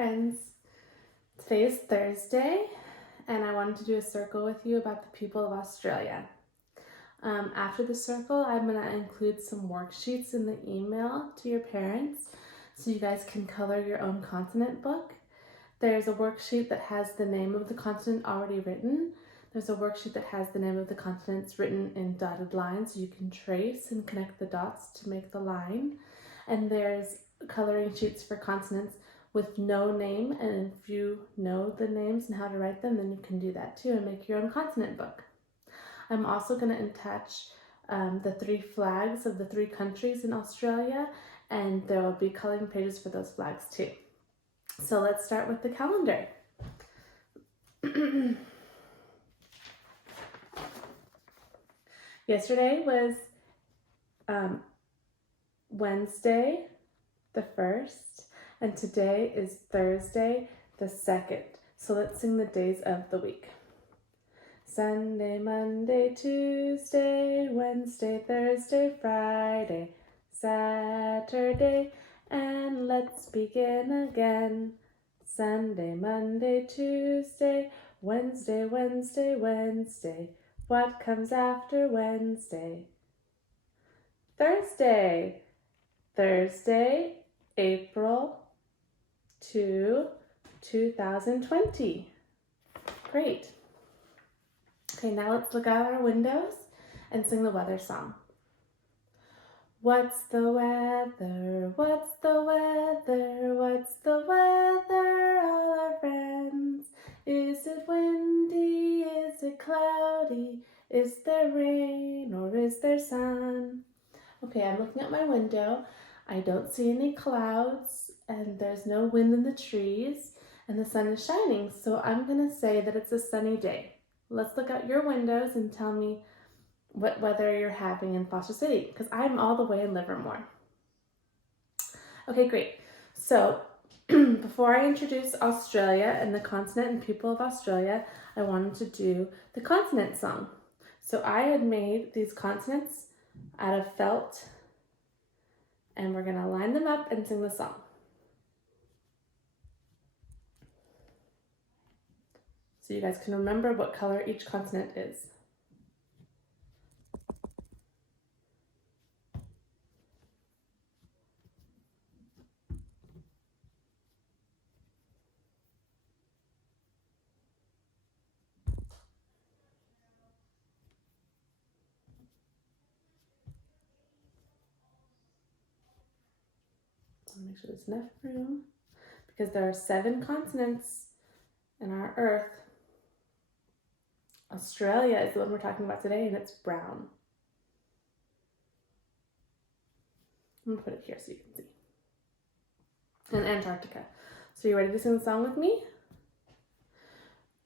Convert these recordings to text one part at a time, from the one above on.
friends. Today is Thursday, and I wanted to do a circle with you about the people of Australia. After the circle, I'm going to include some worksheets in the email to your parents so you guys can color your own continent book. There's a worksheet that has the name of the continent already written. There's a worksheet that has the name of the continents written in dotted lines so you can trace and connect the dots to make the line. And there's coloring sheets for continents with no name, and if you know the names and how to write them, then you can do that too and make your own continent book. I'm also going to attach the 3 flags of the 3 countries in Australia, and there will be coloring pages for those flags too. So let's start with the calendar. Yesterday was Wednesday the 1st, and today is Thursday the 2nd. So let's sing the days of the week. Sunday, Monday, Tuesday, Wednesday, Thursday, Friday, Saturday, and let's begin again. Sunday, Monday, Tuesday, Wednesday, Wednesday, Wednesday. What comes after Wednesday? Thursday. Thursday, April 2, 2020. Great. Okay, now let's look out our windows and sing the weather song. What's the weather? What's the weather? What's the weather, all our friends? Is it windy? Is it cloudy? Is there rain or is there sun? Okay, I'm looking at my window. I don't see any clouds and there's no wind in the trees and the sun is shining. So I'm gonna say that it's a sunny day. Let's look out your windows and tell me what weather you're having in Foster City, because I'm all the way in Livermore. Okay, great. So before I introduce Australia and the continent and people of Australia, I wanted to do the continent song. So I had made these continents out of felt, and we're gonna line them up and sing the song. So you guys can remember what color each continent is. Make sure there's enough room because there are 7 continents in our Earth. Australia is the one we're talking about today, and it's brown. I'm gonna put it here so you can see. And Antarctica. So you ready to sing the song with me?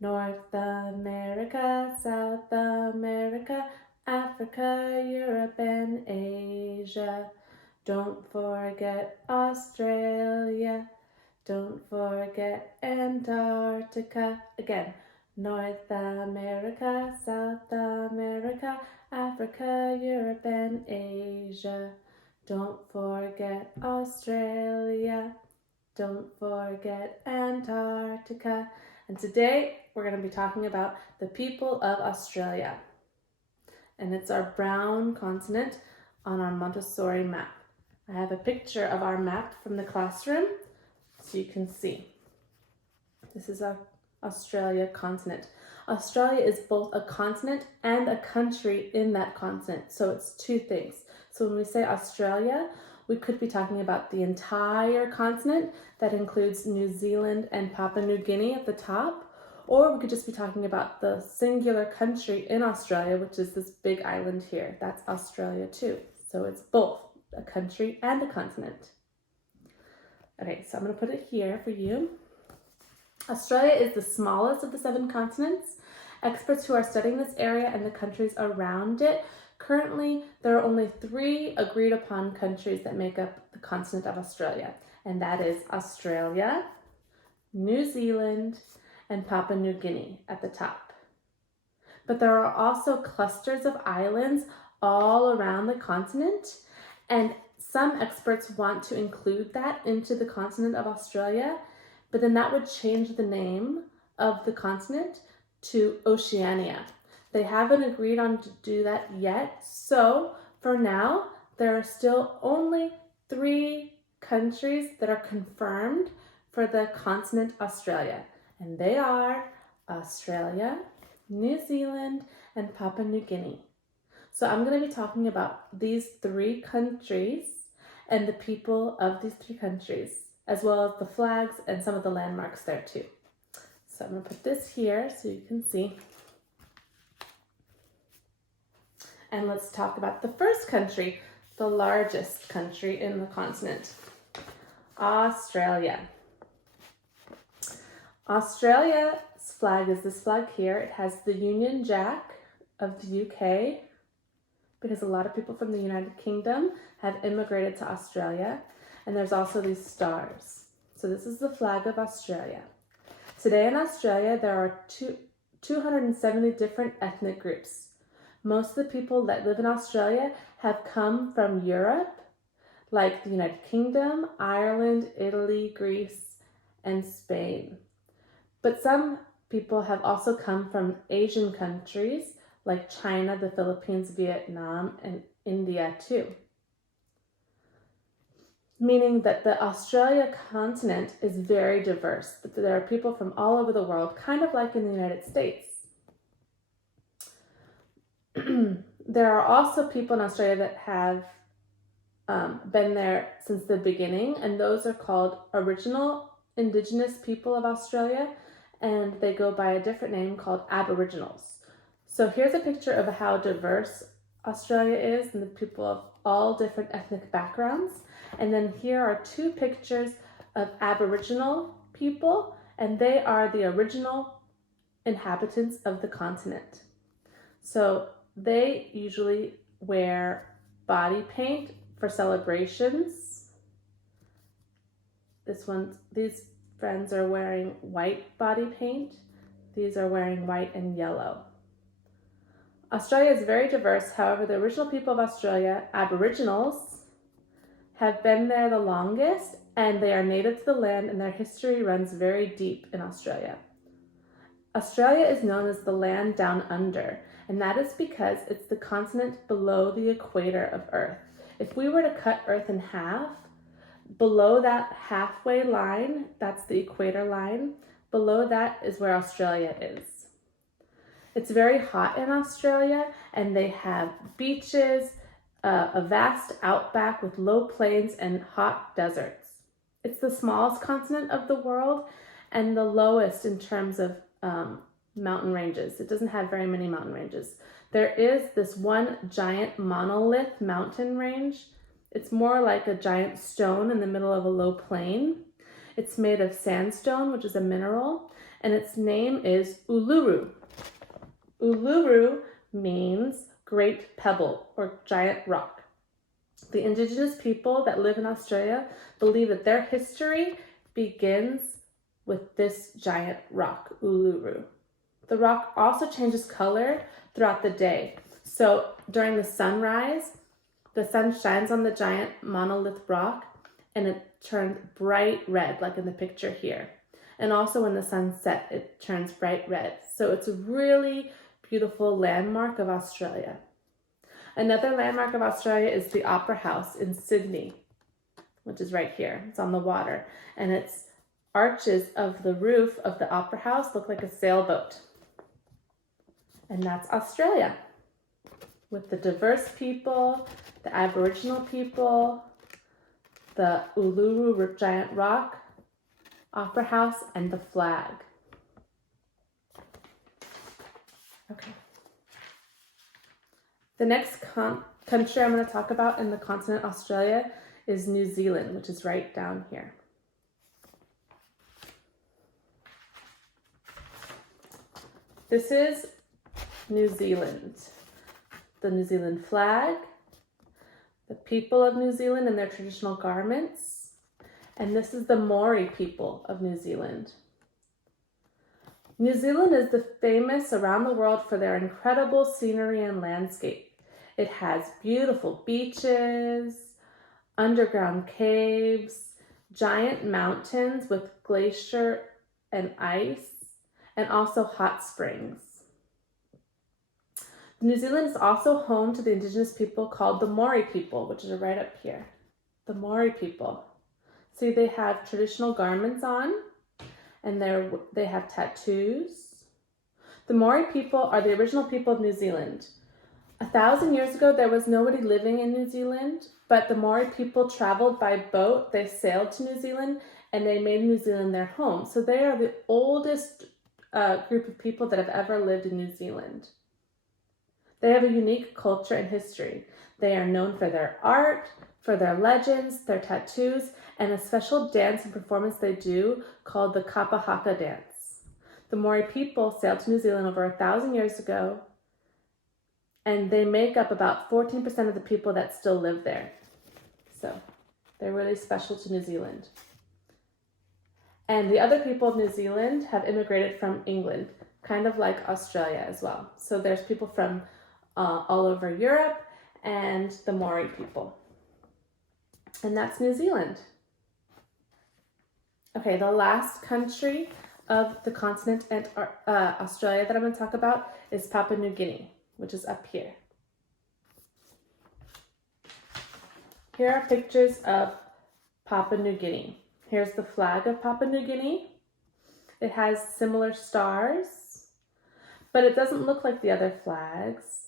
North America, South America, Africa, Europe, and Asia. Don't forget Australia. Don't forget Antarctica. Again, North America, South America, Africa, Europe, and Asia. Don't forget Australia. Don't forget Antarctica. And today we're going to be talking about the people of Australia. And it's our brown continent on our Montessori map. I have a picture of our map from the classroom so you can see. This is our Australia continent. Australia is both a continent and a country in that continent. So it's 2 things. So when we say Australia, we could be talking about the entire continent that includes New Zealand and Papua New Guinea at the top, or we could just be talking about the singular country in Australia, which is this big island here. That's Australia too. So it's both a country and a continent. Okay, so I'm going to put it here for you. Australia is the smallest of the 7 continents. Experts who are studying this area and the countries around it, currently there are only 3 agreed upon countries that make up the continent of Australia, and that is Australia, New Zealand, and Papua New Guinea at the top. But there are also clusters of islands all around the continent, and some experts want to include that into the continent of Australia but then that would change the name of the continent to Oceania. They haven't agreed on to do that yet, so for now, there are still only 3 countries that are confirmed for the continent Australia, and they are Australia, New Zealand, and Papua New Guinea. So I'm going to be talking about these 3 countries and the people of these 3 countries, as well as the flags and some of the landmarks there too. So I'm going to put this here so you can see. And let's talk about the first country, the largest country in the continent, Australia. Australia's flag is this flag here. It has the Union Jack of the UK, because a lot of people from the United Kingdom have immigrated to Australia. And there's also these stars. So this is the flag of Australia. Today in Australia, there are 270 different ethnic groups. Most of the people that live in Australia have come from Europe, like the United Kingdom, Ireland, Italy, Greece, and Spain. But some people have also come from Asian countries, like China, the Philippines, Vietnam, and India too. Meaning that the Australia continent is very diverse, but there are people from all over the world, kind of like in the United States. There are also people in Australia that have been there since the beginning, and those are called Indigenous people of Australia, and they go by a different name called Aboriginals. So here's a picture of how diverse Australia is and the people of all different ethnic backgrounds. And then here are 2 pictures of Aboriginal people, and they are the original inhabitants of the continent. So they usually wear body paint for celebrations. These friends are wearing white body paint. These are wearing white and yellow. Australia is very diverse. However, the original people of Australia, Aboriginals, have been there the longest, and they are native to the land, and their history runs very deep in Australia. Australia is known as the land down under, and that is because it's the continent below the equator of Earth. If we were to cut Earth in half, below that halfway line, that's the equator line, below that is where Australia is. It's very hot in Australia, and they have beaches, a vast outback with low plains and hot deserts. It's the smallest continent of the world and the lowest in terms of mountain ranges. It doesn't have very many mountain ranges. There is this one giant monolith mountain range. It's more like a giant stone in the middle of a low plain. It's made of sandstone, which is a mineral, and its name is Uluru. Uluru means great pebble or giant rock. The Indigenous people that live in Australia believe that their history begins with this giant rock, Uluru. The rock also changes color throughout the day. So during the sunrise, the sun shines on the giant monolith rock and it turns bright red, like in the picture here. And also when the sun sets, it turns bright red. So it's a really beautiful landmark of Australia. Another landmark of Australia is the Opera House in Sydney, which is right here. It's on the water. And its arches of the roof of the Opera House look like a sailboat. And that's Australia, with the diverse people, the Aboriginal people, the Uluru giant rock, Opera House, and the flag. Okay. The next country I'm going to talk about in the continent Australia is New Zealand, which is right down here. This is New Zealand. The New Zealand flag, the people of New Zealand in their traditional garments, and this is the Mori people of New Zealand. New Zealand is famous around the world for their incredible scenery and landscape. It has beautiful beaches, underground caves, giant mountains with glacier and ice, and also hot springs. New Zealand is also home to the indigenous people called the Mori People, which is right up here. The Mori People. See, they have traditional garments on, and they have tattoos. The Mori people are the original people of New Zealand. 1,000 years ago, there was nobody living in New Zealand, but the Mori people traveled by boat. They sailed to New Zealand, and they made New Zealand their home. So they are the oldest group of people that have ever lived in New Zealand. They have a unique culture and history. They are known for their art, for their legends, their tattoos, and a special dance and performance they do called the Kapa Haka dance. The Mori people sailed to New Zealand over 1,000 years ago, and they make up about 14% of the people that still live there. So they're really special to New Zealand. And the other people of New Zealand have immigrated from England, kind of like Australia as well. So there's people from all over Europe and the Mori people. And that's New Zealand. Okay, the last country of the continent and Australia that I'm going to talk about is Papua New Guinea, which is up here. Here are pictures of Papua New Guinea. Here's the flag of Papua New Guinea. It has similar stars, but it doesn't look like the other flags.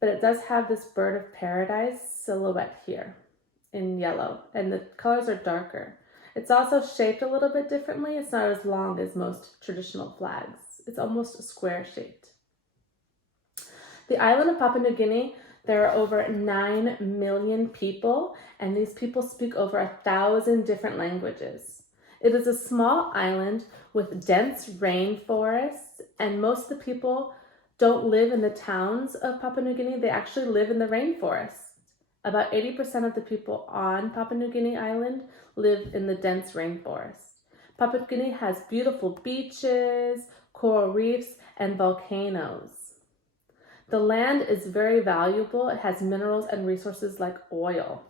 But it does have this bird of paradise silhouette here in yellow, and the colors are darker. It's also shaped a little bit differently. It's not as long as most traditional flags. It's almost square shaped. The island of Papua New Guinea, there are over 9 million people, and these people speak over 1,000 different languages. It is a small island with dense rainforests, and most of the people don't live in the towns of Papua New Guinea. They actually live in the rainforest. About 80% of the people on Papua New Guinea Island live in the dense rainforest. Papua New Guinea has beautiful beaches, coral reefs, and volcanoes. The land is very valuable. It has minerals and resources like oil.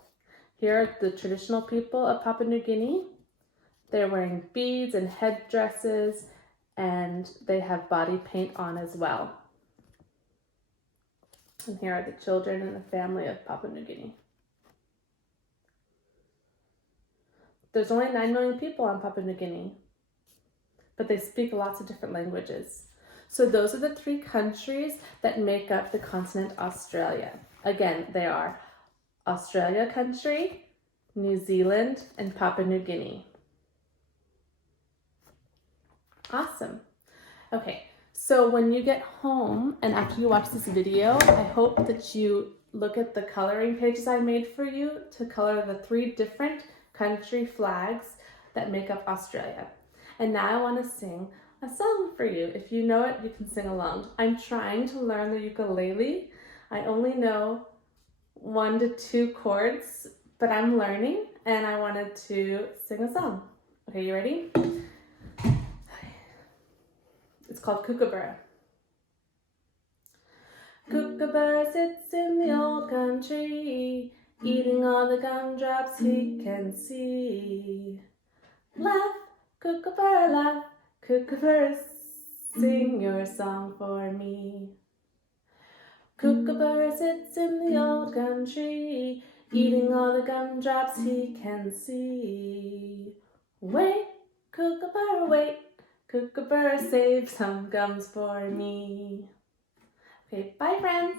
Here are the traditional people of Papua New Guinea. They're wearing beads and headdresses, and they have body paint on as well. And here are the children and the family of Papua New Guinea. There's only 9 million people on Papua New Guinea, but they speak lots of different languages. So those are the 3 countries that make up the continent Australia. Again, they are Australia country, New Zealand, and Papua New Guinea. Awesome. Okay. So when you get home and after you watch this video, I hope that you look at the coloring pages I made for you to color the 3 different country flags that make up Australia. And now I want to sing a song for you. If you know it, you can sing along. I'm trying to learn the ukulele. I only know 1 to 2 chords, but I'm learning and I wanted to sing a song. Okay, you ready? It's called Kookaburra. Kookaburra sits in the old country, eating all the gumdrops he can see. Laugh, Kookaburra, laugh, Kookaburra, sing your song for me. Kookaburra sits in the old country, eating all the gumdrops he can see. Wait, Kookaburra, wait, Kookaburra, save some gums for me. Okay, bye friends.